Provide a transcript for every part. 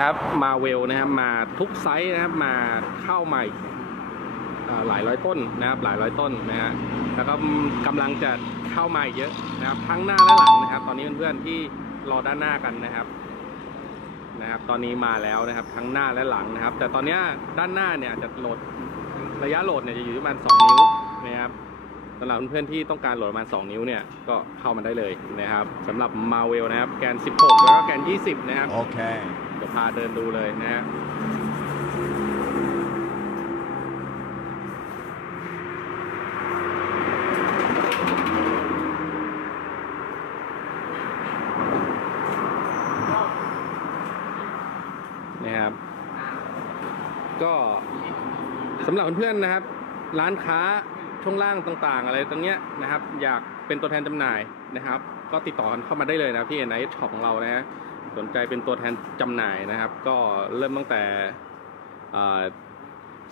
ครับมาเวลนะครับมาทุกไซส์นะครับมาเข้าใหม่หลายร้อยต้นนะครับหลายร้อยต้นนะฮะแล้วก็กำลังจะเข้ามาอีกเยอะนะครับทั้งหน้าและหลังนะครับ ตอนนี้เพื่อนๆที่รอด้านหน้ากันนะครับนะครับ ตอนนี้มาแล้วนะครับทั้งหน้าและหลังนะครับ แต่ตอนนี้ด้านหน้าเนี่ยจะโหลดระยะโหลดเนี่ยจะอยู่ที่ประมาณ2นิ้วนะครับสำหรับเพื่อนๆที่ต้องการโหลดประมาณ2นิ้วเนี่ยก็เข้ามาได้เลยนะครับสำหรับมาเวลนะครับแกน 16 แล้วก็แกน 20 นะครับ Okay. เดี๋ยวพาเดินดูเลยนะฮะนะครับ ก็สำหรับเพื่อนๆนะครับ ร้านค้าช่วงล่างต่างๆ อะไรตรงเนี้ยนะครับ อยากเป็นตัวแทนจำหน่ายนะครับ ก็ติดต่อกันเข้ามาได้เลยนะที่ไนท์ช็อปของเรานะฮะ สนใจเป็นตัวแทนจำหน่ายนะครับ ก็เริ่มตั้งแต่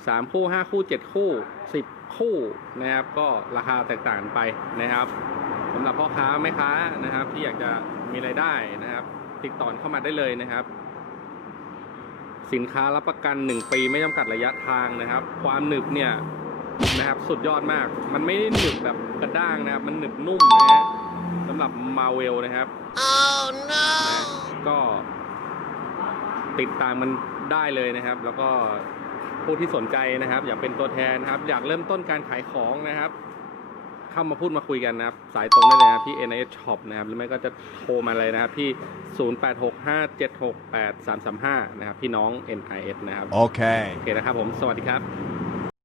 สามคู่ห้าคู่เจ็ดคู่สิบคู่นะครับ ก็ราคาแตกต่างไปนะครับสำหรับพ่อค้าแม่ค้านะครับ ที่อยากจะมีรายได้นะครับ ติดต่อเข้ามาได้เลยนะครับ สินค้ารับประกัน 1 ปีไม่จำกัดระยะทางนะครับ ความหนึบเนี่ยนะครับสุดยอดมาก มันไม่ได้หนึบแบบกระด้างนะครับ มันหนึบนุ่มนะฮะสำหรับมาเวลนะครับะก็ติดตามมันได้เลยนะครับ แล้วก็ผู้ที่สนใจนะครับ อยากเป็นตัวแทนนะครับ อยากเริ่มต้นการขายของนะครับ เข้ามาพูดมาคุยกันนะครับ สายตรงได้เลยนะครับที่ NIS Shop นะครับ หรือไม่ก็จะโทรมาเลยนะครับที่ 0865768335 นะครับ พี่น้อง NIS นะครับ Okay. โอเคนะครับผม สวัสดีครับ